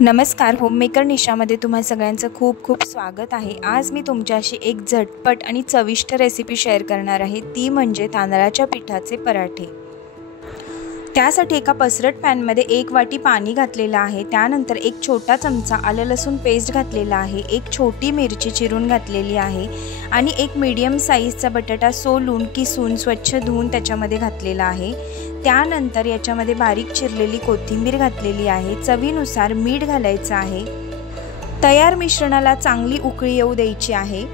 नमस्कार, होममेकर निशामध्ये तुम्हा सगळ्यांचं खूप खूप स्वागत आहे। आज मी तुमच्याशी एक झटपट आणि चविष्ट रेसिपी शेअर करणार आहे, ती म्हणजे तांदळाच्या पिठाचे पराठे। त्यासाठी एका पसरट पॅनमध्ये 1 वाटी पाणी घातलेलं आहे। त्यानंतर एक छोटा चमचा आलं लसूण पेस्ट घातलेला आहे, एक छोटी मिरची चिरून घातलेली आहे आणि एक मीडियम साईजचा बटाटा सोलून किसून स्वच्छ धुवून त्याच्यामध्ये घातलेला आहे। त्यानंतर याच्यामध्ये बारीक चिरलेली कोथिंबीर घातलेली आहे, चवीनुसार मीठ घालायचं आहे। तयार मिश्रणाला चांगली उकळी येऊ द्यायची आहे।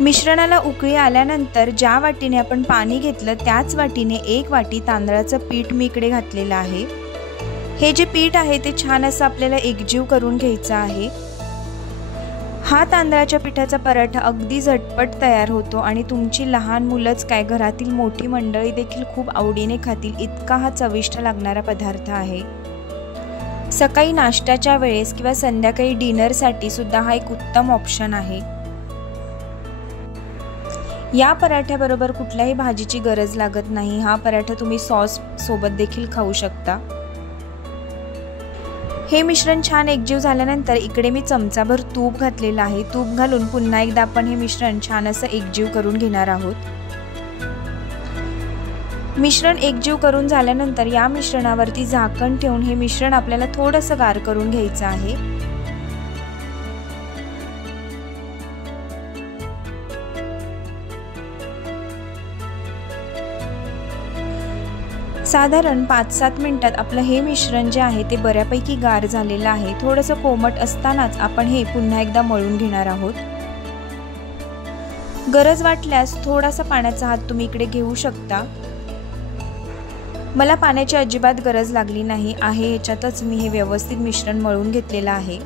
मिश्रणाला उकळी आल्यानंतर ज्या वाटीने आपण पाणी घेतलं त्याच वाटीने 1 वाटी तांदळाचं पीठ मी इकडे घातलेलं आहे। हे जे पीठ आहे ते छान असं आपल्याला एकजीव करून घ्यायचं आहे। हा तांदळाच्या पिठाचा पराठा अगदी झटपट तयार होतो आणि तुमची लहान मुलंच काय घरातील मोठी मंडळी देखील खूप आवडीने खातील, इतका हा चविष्ट लागणारा पदार्थ आहे। सकाळी नाश्त्याच्या वेळेस किंवा संध्याकाळी डिनरसाठी सुद्धा हा एक उत्तम ऑप्शन आहे। या पराठ्याबरोबर कुठल्याही भाजीची गरज लागत नाही। हा पराठा तुम्ही सॉस सोबत देखील खाऊ शकता। हे मिश्रण छान एकजीव झाल्यानंतर इकडे मी चमचाभर तूप घातलेलं आहे। तूप घालून पुन्हा एकदा आपण हे मिश्रण छान असं एकजीव करून घेणार आहोत। मिश्रण एकजीव करून झाल्यानंतर या मिश्रणावरती झाकण ठेवून हे मिश्रण आपल्याला थोडंसं गार करून घ्यायचं आहे। साधारण 5-7 मिनिटात आपलं हे मिश्रण जे आहे ते बऱ्यापैकी गार झालेलं आहे। थोडंसं कोमट असतानाच आपण हे पुन्हा एकदा मळून घेणार आहोत। गरज वाटल्यास थोडासा पाण्याचा हात तुम्ही इकडे घेऊ शकता। मला पाण्याची अजिबात गरज लागली नाही आहे, ह्याच्यातच मी हे व्यवस्थित मिश्रण मळून घेतलेलं आहे।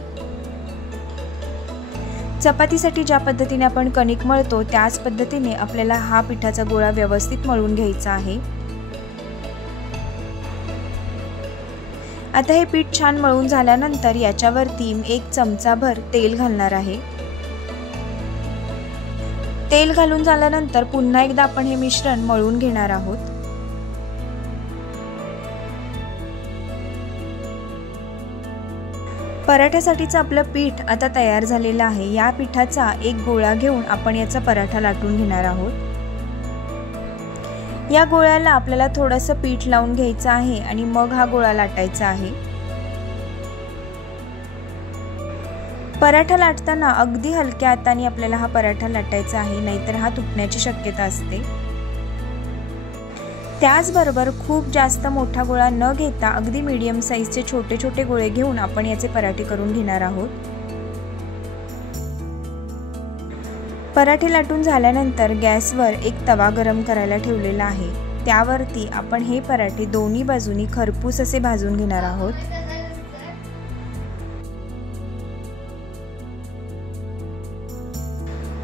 चपातीसाठी ज्या पद्धतीने आपण कणिक मळतो त्याच पद्धतीने आपल्याला हा पिठाचा गोळा व्यवस्थित मळून घ्यायचा आहे। आता हे पीठ छान मळून झाल्यानंतर याच्यावरती 1 चमचाभर तेल घालणार आहे। तेल घालून झाल्यानंतर पुन्हा एकदा आपण हे मिश्रण मळून घेणार आहोत। पराठ्यासाठीचं आपलं पीठ आता तयार झालेलं आहे। या पिठाचा एक गोळा घेऊन आपण याचा पराठा लाटून घेणार आहोत। या गोळ्याला आपल्याला थोडंसं पीठ लावून घ्यायचं आहे आणि मग हा गोळा लाटायचा आहे। पराठा लाटताना अगदी हलक्या हाताने आपल्याला हा पराठा लाटायचा आहे, नाहीतर हा तुटण्याची शक्यता असते। त्याचबरोबर खूप जास्त मोठा गोळा न घेता अगदी मीडियम साईजचे छोटे छोटे गोळे घेऊन आपण याचे पराठे करून घेणार आहोत। पराठे लाटून झाल्यानंतर गॅसवर एक तवा गरम करायला ठेवलेला आहे। त्यावरती आपण हे पराठे दोन्ही बाजूनी खरपूस असे भाजून घेणार आहोत।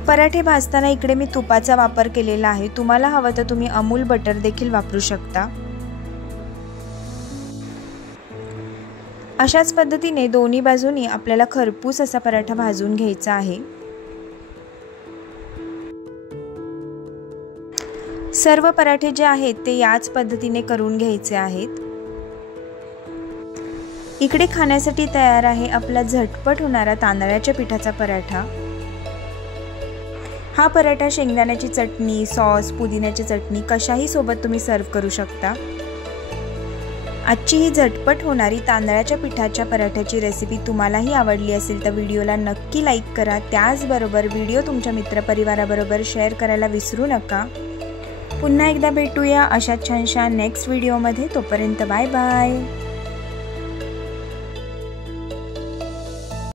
पराठे भाजताना इकडे मी तुपाचा वापर केलेला आहे। तुम्हाला हवं तर तुम्ही अमूल बटर देखील वापरू शकता। अशाच पद्धतीने दोन्ही बाजूनी आपल्याला खरपूस असा पराठा भाजून घ्यायचा आहे। सर्व पराठे जे आहेत ते याच पद्धतीने करून घ्यायचे आहेत। इकडे खाण्यासाठी तयार आहे आपला झटपट होणारा तांदळाच्या पिठाचा पराठा। हा पराठा शेंगदाण्याची चटणी, सॉस, पुदिन्याची चटणी कशाही सोबत तुम्ही सर्व करू शकता। आजची ही झटपट होणारी तांदळाच्या पिठाच्या पराठ्याची रेसिपी तुम्हालाही आवडली असेल तर व्हिडिओला नक्की लाईक करा। त्याचबरोबर व्हिडिओ तुमच्या मित्रपरिवाराबरोबर शेअर करायला विसरू नका। पुन्हा एकदा भेटूया अशा छानशा नेक्स्ट व्हिडिओमध्ये। तोपर्यंत बाय बाय।